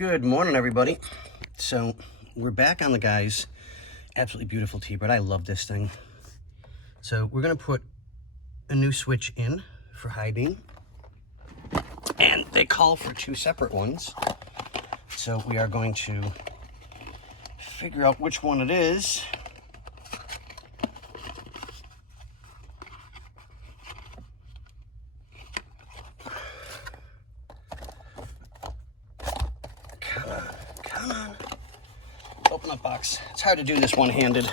Good morning, everybody. So we're back on the guy's absolutely beautiful T-Bird. I love this thing. So we're gonna put a new switch in for high beam, and they call for two separate ones. So we are going to figure out which one it is. Come on. Open up box. It's hard to do this one-handed.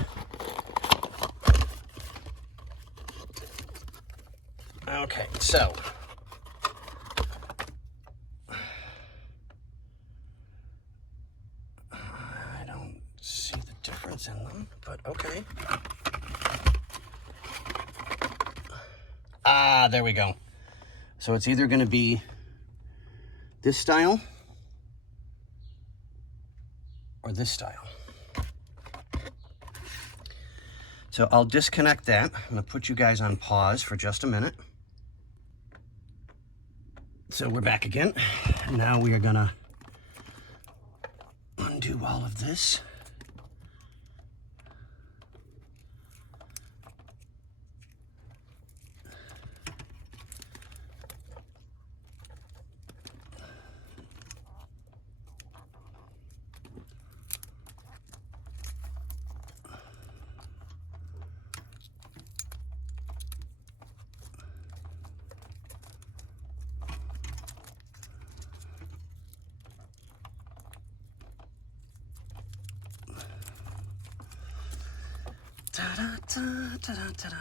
Okay, so I don't see the difference in them, but okay. Ah, there we go. So it's either going to be this style or this style. So I'll disconnect that. I'm going to put you guys on pause for just a minute. So we're back again. Now we are going to undo all of this. Ta-da-da-da-da-da-da.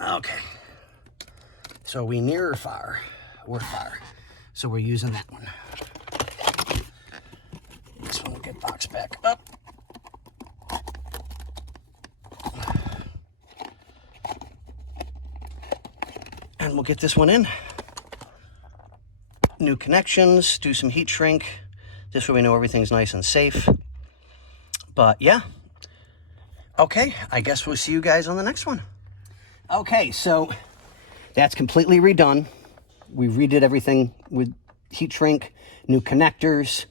Okay. So we near or far? We're far. So we're using that one. This one will get boxed back up. And we'll get this one in. New connections, do some heat shrink. This way we know everything's nice and safe. But yeah. Okay, I guess we'll see you guys on the next one. Okay, so that's completely redone. We redid everything with heat shrink, new connectors,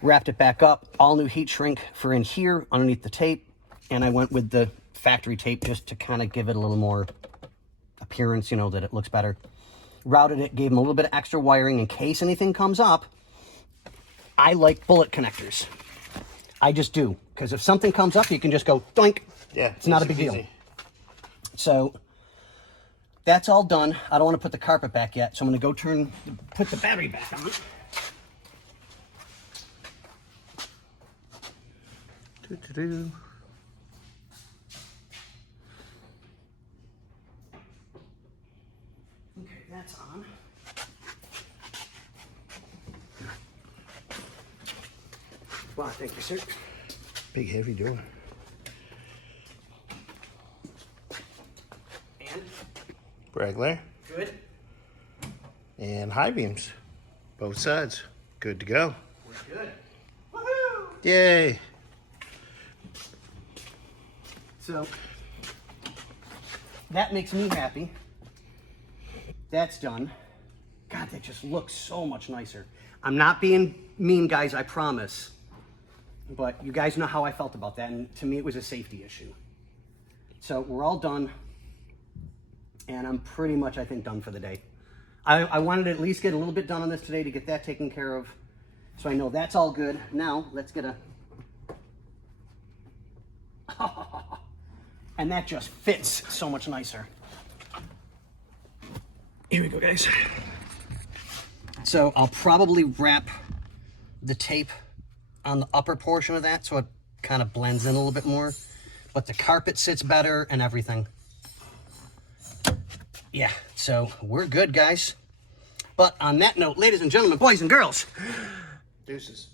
wrapped it back up, all new heat shrink for in here underneath the tape. And I went with the factory tape just to kind of give it a little more appearance, you know, that it looks better. Routed it, gave them a little bit of extra wiring in case anything comes up. I like bullet connectors. I just do, because if something comes up, you can just go doink. Yeah, it's not a big deal. So that's all done. I don't want to put the carpet back yet, so I'm going to go put the battery back on. Doo-doo-doo. Okay, that's on. Well, thank you, sir. Big heavy door. And? Regular. Good. And high beams. Both sides. Good to go. We're good. Woohoo! Yay! So, that makes me happy. That's done. God, that just looks so much nicer. I'm not being mean, guys, I promise. But you guys know how I felt about that, and to me it was a safety issue. So we're all done, and I'm pretty much, I think, done for the day. I wanted to at least get a little bit done on this today to get that taken care of. So I know that's all good. Now, let's get a... And that just fits so much nicer. Here we go, guys. So I'll probably wrap the tape on the upper portion of that so it kind of blends in a little bit more. But the carpet sits better and everything. Yeah, so we're good, guys. But on that note, ladies and gentlemen, boys and girls, Deuces.